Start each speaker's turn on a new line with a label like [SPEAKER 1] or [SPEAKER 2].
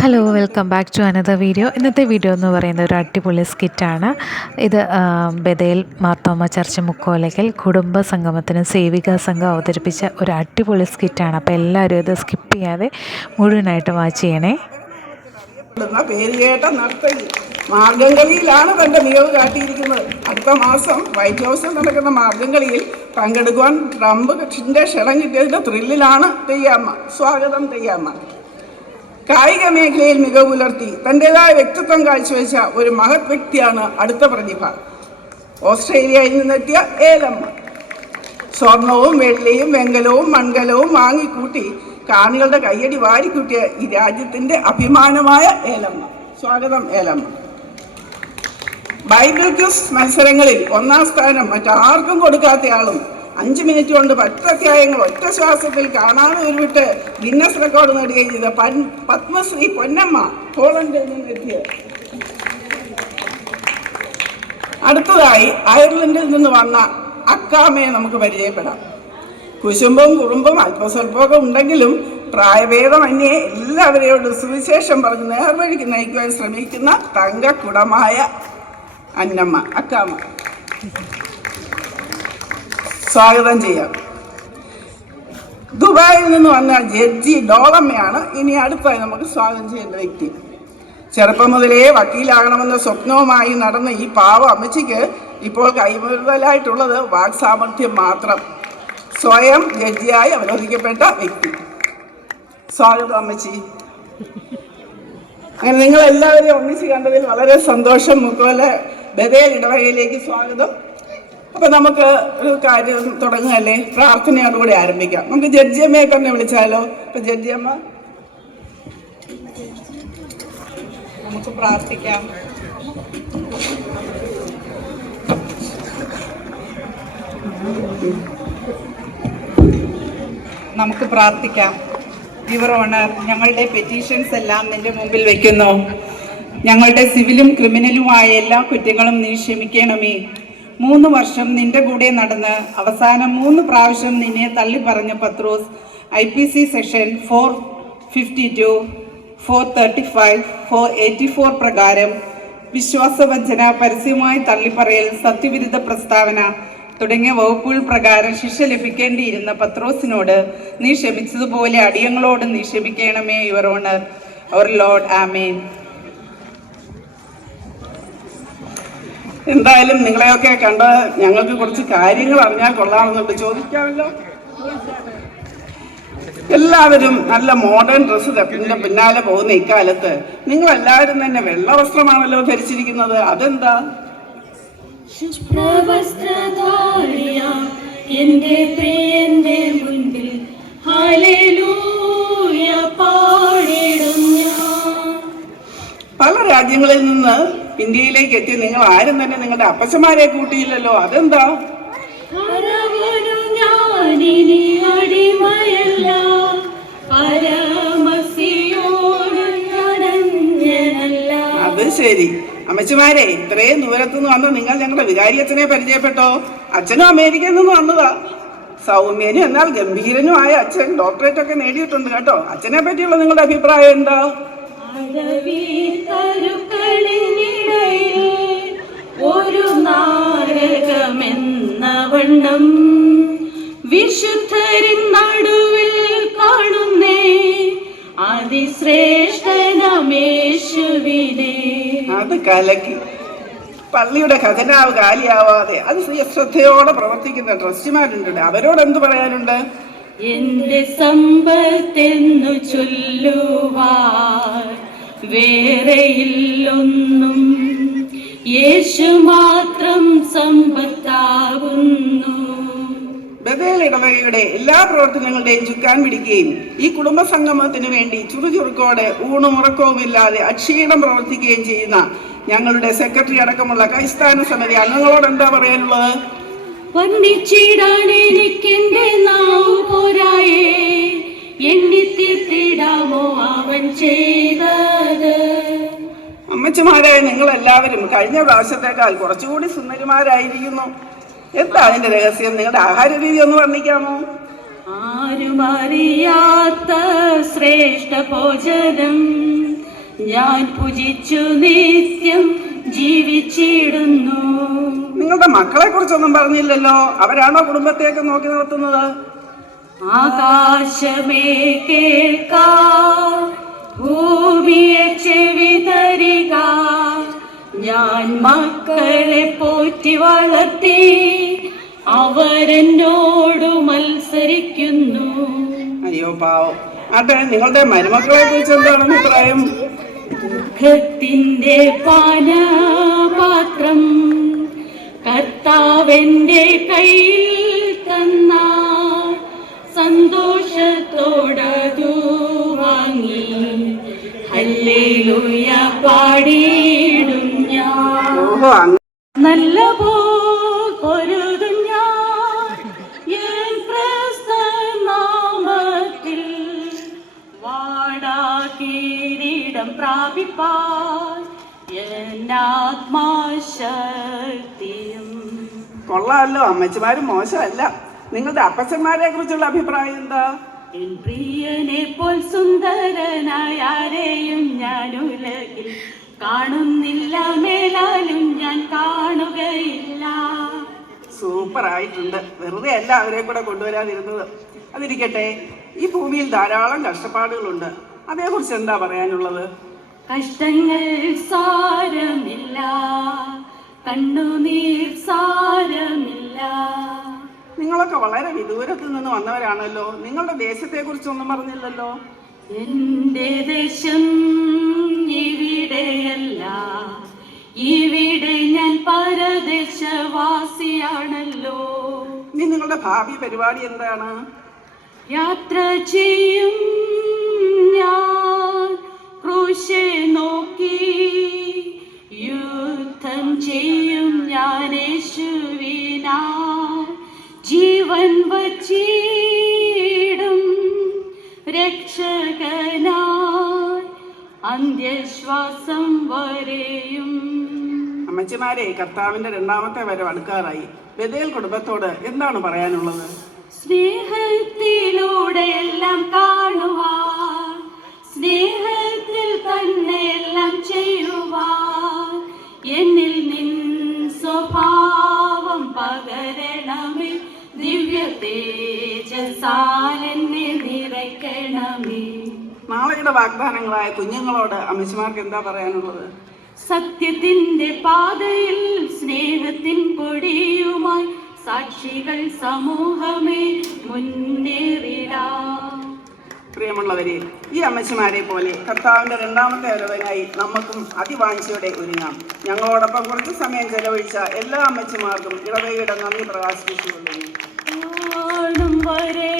[SPEAKER 1] Hello welcome back to another video ഇന്നത്തെ video എന്ന് പറയുന്നത് ഒരു അടിപൊളി സ്കിറ്റാണ് ഇത് ബദേൽ ബഥേൽ മാർത്തോമ ചർച്ച് മുക്കോലയ്ക്കൽ കുടുംബ സംഗമത്തിന് സേവിക സംഘം അവതരിപ്പിച്ച ഒരു അടിപൊളി സ്കിറ്റാണ് അപ്പോൾ എല്ലാവരും ഇത് സ്കിപ്പ് ചെയ്യാതെ മുഴുവനായിട്ട് വാച്ച് ചെയ്യണേ.
[SPEAKER 2] മാർഗംകളിയിലാണ് തന്റെ മികവ് കാട്ടിയിരിക്കുന്നത്. അടുത്ത മാസം വൈറ്റ് ഹൗസിൽ നടക്കുന്ന മാർഗംകളിയിൽ പങ്കെടുക്കുവാൻ ട്രംപ് കക്ഷിന്റെ ക്ഷണം കിട്ടിയതിന്റെ ത്രില്ലിലാണ് തെയ്യാമ്മ. സ്വാഗതം തെയ്യാമ്മ. കായിക മേഖലയിൽ മികവ് പുലർത്തി തന്റെതായ വ്യക്തിത്വം കാഴ്ചവെച്ച ഒരു മഹത് വ്യക്തിയാണ് അടുത്ത പ്രതിഭ. ഓസ്ട്രേലിയയിൽ നിന്നെത്തിയ ഏലമ്മ സ്വർണവും വെള്ളിയും വെങ്കലവും മൺകലവും വാങ്ങിക്കൂട്ടി കാണികളുടെ കയ്യടി വാരിക്കൂട്ടിയ ഈ രാജ്യത്തിന്റെ അഭിമാനമായ ഏലമ്മ സ്വാഗതം ഏലമ്മ ബൈബിൾ ക്യൂസ് മത്സരങ്ങളിൽ ഒന്നാം സ്ഥാനം മറ്റാർക്കും കൊടുക്കാത്തയാളും അഞ്ച് മിനിറ്റ് കൊണ്ട് പത്ത് അധ്യായങ്ങൾ ഒറ്റ ശ്വാസത്തിൽ കാണാതെ ഉരുവിട്ട് ഗിന്നസ് റെക്കോർഡ് നേടുകയും ചെയ്ത പൻ- പത്മശ്രീ പൊന്നമ്മ പോളണ്ടിൽ നിന്നെത്തിയ. അടുത്തതായി അയർലൻഡിൽ നിന്ന് വന്ന അക്കാമയെ നമുക്ക് പരിചയപ്പെടാം. കുശുമ്പും കുറുമ്പും അല്പസ്വല്പമൊക്കെ ഉണ്ടെങ്കിലും പ്രായഭേദമന്യേ എല്ലാവരെയോട് സുവിശേഷം പറഞ്ഞ് നേർവഴിക്ക് നയിക്കുവാൻ ശ്രമിക്കുന്ന തങ്കക്കുടമായ അന്നമ്മ അക്കാമ. സ്വാഗതം ചെയ്യാം. ദുബായിൽ നിന്ന് വന്ന ജഡ്ജി ഡോളമ്മയാണ് ഇനി അടുത്തായി നമുക്ക് സ്വാഗതം ചെയ്യേണ്ട വ്യക്തി. ചെറുപ്പം മുതലേ വക്കീലാകണമെന്ന സ്വപ്നവുമായി നടന്ന ഈ പാവ അമ്മച്ചിക്ക് ഇപ്പോൾ കൈമുതലായിട്ടുള്ളത് വാക്സാമർഥ്യം മാത്രം. സ്വയം ജഡ്ജിയായി അവരോധിക്കപ്പെട്ട വ്യക്തി. സ്വാഗതം അമ്മച്ചി. അങ്ങനെ നിങ്ങൾ എല്ലാവരെയും ഒന്നിച്ച് കണ്ടതിൽ വളരെ സന്തോഷം. മുക്കോല ബദേൽ ഇടവകയിലേക്ക് സ്വാഗതം. അപ്പൊ നമുക്ക് ഒരു കാര്യം തുടങ്ങുകയല്ലേ പ്രാർത്ഥനയോടുകൂടി ആരംഭിക്കാം. നമുക്ക് ജഡ്ജിയമ്മയെ തന്നെ വിളിച്ചാലോ? ഇപ്പൊ ജഡ്ജിയമ്മ നമുക്ക് പ്രാർത്ഥിക്കാം.
[SPEAKER 3] നമുക്ക് പ്രാർത്ഥിക്കാം. യുവർ ഓണർ ഞങ്ങളുടെ പെറ്റീഷൻസ് എല്ലാം നിന്റെ മുമ്പിൽ വെക്കുന്നു. ഞങ്ങളുടെ സിവിലും ക്രിമിനലുമായ എല്ലാ കുറ്റങ്ങളും നീ ക്ഷമിക്കണമേ. മൂന്ന് വർഷം നിന്റെ കൂടെ നടന്ന് അവസാനം മൂന്ന് പ്രാവശ്യം നിന്നെ തള്ളി പറഞ്ഞ Pathros I P C section four fifty two four thirty five four eighty four പ്രകാരം വിശ്വാസവഞ്ചന പരസ്യമായി തള്ളിപ്പറയൽ സത്യവിരുദ്ധ പ്രസ്താവന തുടങ്ങിയ വകുപ്പുകൾ പ്രകാരം ശിക്ഷ ലഭിക്കേണ്ടിയിരുന്ന പത്രോസിനോട് നീ ക്ഷമിച്ചതുപോലെ അടിയങ്ങളോട് നീ ക്ഷമിക്കണമേ യുവർ ഓണർ അവർ ലോഡ് ആമേൻ.
[SPEAKER 2] എന്തായാലും നിങ്ങളെയൊക്കെ കണ്ട് ഞങ്ങൾക്ക് കുറച്ച് കാര്യങ്ങൾ അറിഞ്ഞാൽ കൊള്ളാമെന്നുണ്ട്. ചോദിക്കാമല്ലോ? എല്ലാവരും നല്ല മോഡേൺ ഡ്രസ്സ് തപ്പിന്റെ പിന്നാലെ പോകുന്ന ഇക്കാലത്ത് നിങ്ങൾ എല്ലാവരും തന്നെ വെള്ള വസ്ത്രമാണല്ലോ ധരിച്ചിരിക്കുന്നത്. അതെന്താ?
[SPEAKER 4] ശുഭ്രവസ്ത്രധാരിയ എന്റെ പ്രിയന്റെ മുൻപിൽ. പാടിടും
[SPEAKER 2] പല രാജ്യങ്ങളിൽ നിന്ന് ഇന്ത്യയിലേക്ക് എത്തി നിങ്ങൾ ആരും തന്നെ നിങ്ങളുടെ അപ്പച്ചമാരെ കൂട്ടിയില്ലല്ലോ. അതെന്താ? അത് ശരി. അമ്മച്ചിമാരെ ഇത്രയും ദൂരത്തുനിന്ന് വന്ന നിങ്ങൾ ഞങ്ങളുടെ വികാരി അച്ഛനെ പരിചയപ്പെട്ടോ? അച്ഛനും അമേരിക്കയിൽ നിന്ന് വന്നതാ. സൗമ്യനും എന്നാൽ ഗംഭീരനുമായ അച്ഛൻ ഡോക്ടറേറ്റ് ഒക്കെ നേടിയിട്ടുണ്ട് കേട്ടോ. അച്ഛനെ പറ്റിയുള്ള നിങ്ങളുടെ അഭിപ്രായം എന്താ?
[SPEAKER 4] ഒരു നാരകമെന്ന വണ്ണം വിശുദ്ധരിൻ നടുവിൽ കാണുന്നേ അതിശ്രേഷ്ഠനമേശുവിനെ.
[SPEAKER 2] അത് കലക്കി. പള്ളിയുടെ ഖജനാവ് കാലിയാവാതെ അത് ശ്രദ്ധയോടെ പ്രവർത്തിക്കുന്ന ട്രസ്റ്റിമാരുണ്ട്. അവരോട് എന്ത് പറയാനുണ്ട്?
[SPEAKER 4] എന്റെ സമ്പത്തെന്നു ചൊല്ലുവാൻ വേറെയില്ലൊന്നും. യേശു മാത്രം സമ്പത്താകുന്നു.
[SPEAKER 2] ബദേൽ ഇടവകയുടെ എല്ലാ പ്രവർത്തനങ്ങളുടെയും ചുക്കാൻ പിടിക്കുകയും ഈ കുടുംബ സംഗമത്തിന് വേണ്ടി ചുറുചുറുക്കോടെ ഊണും ഉറക്കവും ഇല്ലാതെ അക്ഷീണം പ്രവർത്തിക്കുകയും ചെയ്യുന്ന ഞങ്ങളുടെ സെക്രട്ടറി അടക്കമുള്ള കൈസ്ഥാന സമിതി അംഗങ്ങളോട് എന്താ പറയാനുള്ളത്?
[SPEAKER 4] വർണിച്ചിടാൻ എനിക്കെന്റെ നാവ് പോരായേ. എണ്ണിത്തീർത്തിടാമോ അവൻ ചെയ്തത്?
[SPEAKER 2] അമ്മച്ചിമാരായ നിങ്ങൾ എല്ലാവരും കഴിഞ്ഞ പ്രാവശ്യത്തേക്കാൾ കുറച്ചുകൂടി സുന്ദരിമാരായിരിക്കുന്നു. എന്താ അതിന്റെ രഹസ്യം? നിങ്ങളുടെ ആഹാര രീതി ഒന്ന് വർണിക്കാമോ?
[SPEAKER 4] ആരും അറിയാത്ത ശ്രേഷ്ഠ ഭോജനം. ഞാൻ പൂജിച്ചു നിത്യം ജീവിച്ചിടുന്നു.
[SPEAKER 2] നിങ്ങളുടെ മക്കളെ കുറിച്ചൊന്നും പറഞ്ഞില്ലല്ലോ. അവരാണോ കുടുംബത്തെയൊക്കെ നോക്കി നിർത്തുന്നത്
[SPEAKER 4] ആകാശമേ കേൾക്കാ ഭൂമിയെ ചെവി തരിക. ഞാൻ മക്കളെ പോറ്റി വളർത്തി അവരെന്നോട് മത്സരിക്കുന്നു.
[SPEAKER 2] അയ്യോ പാവം. അതെ നിങ്ങളുടെ മരുമക്കളെ കുറിച്ച് എന്താണ് അഭിപ്രായം?
[SPEAKER 4] ദുഃഖത്തിന്റെ പാനപാത്രം കർത്താവിന്റെ കയ്യിൽ നല്ല പൊരുതും ഞാൻ. എൻ ക്രിസ്തുനാമത്തിൽ വാടാ കിരീടം പ്രാപിപ്പാൻ എന്നാത്മാശക്തിയും
[SPEAKER 2] കൊള്ളാമല്ലോ അമ്മച്ചിമാരും മോശമല്ല. നിങ്ങളുടെ അപ്പച്ചന്മാരെ കുറിച്ചുള്ള അഭിപ്രായം എന്താ?
[SPEAKER 4] എൻ പ്രിയനെ പോൽ സുന്ദരനായ ആരെയും ഞാൻ ഉലകിൽ കാണുന്നില്ല മേലാലും ഞാൻ കാണുകയില്ല.
[SPEAKER 2] സൂപ്പർ ആയിട്ടുണ്ട് വെറുതെ അല്ല അവരെ കൂടെ കൊണ്ടുവരാതിരുന്നത്. അതിരിക്കട്ടെ ഈ ഭൂമിയിൽ ധാരാളം കഷ്ടപ്പാടുകളുണ്ട്. അതേക്കുറിച്ച് എന്താ പറയാനുള്ളത്?
[SPEAKER 4] കഷ്ടങ്ങൾ സാരമില്ല കണ്ണുനീർ സാരമില്ല.
[SPEAKER 2] നിങ്ങളൊക്കെ വളരെ വിദൂരത്തിൽ നിന്ന് വന്നവരാണല്ലോ. നിങ്ങളുടെ ദേശത്തെ കുറിച്ചൊന്നും പറഞ്ഞില്ലല്ലോ
[SPEAKER 4] എന്റെ ദേശം ഇവിടെയല്ല. ഇവിടെ ഞാൻ പരദേശവാസിയാണല്ലോ.
[SPEAKER 2] ഇനി നിങ്ങളുടെ ഭാവി പരിപാടി എന്താണ്?
[SPEAKER 4] യാത്ര ചെയ്യും ഞാൻ. ക്രൂശെ നോക്കി യുദ്ധം ചെയ്യും ഞാൻ യേശുവിനാ ജീവൻ വച്ചിടും അന്ത്യശ്വാസം വരെയും.
[SPEAKER 2] അമ്മച്ചിമാരെ കർത്താവിന്റെ രണ്ടാമത്തെ വരവ് അടുക്കാറായി. ബദേൽ കുടുംബത്തോട് എന്താണ് പറയാനുള്ളത്?
[SPEAKER 4] സ്നേഹത്തിലൂടെ
[SPEAKER 2] നാളെയുടെ വാഗ്ദാനങ്ങളായ കുഞ്ഞുങ്ങളോട് അമ്മച്ചിമാർക്ക് എന്താ പറയാനുള്ളത്?
[SPEAKER 4] സത്യത്തിന്റെ പാതയിൽ സ്നേഹത്തിൻ കൊടിയുമായി സാക്ഷികൾ സമൂഹമേ മുന്നേറിടാം.
[SPEAKER 2] പ്രിയമുള്ളവരെ ഈ അമ്മച്ചിമാരെ പോലെ കർത്താവിന്റെ രണ്ടാമത്തെ വരവനായി നമുക്കും അതിവാഞ്ചയോടെ ഒരുങ്ങാം. ഞങ്ങളോടൊപ്പം കുറച്ച് സമയം ചെലവഴിച്ച എല്ലാ അമ്മച്ചിമാർക്കും ഇടവയുടെ നന്ദി പ്രകാശിപ്പിച്ചുകൊള്ളുന്നു.
[SPEAKER 4] കാണും വരെ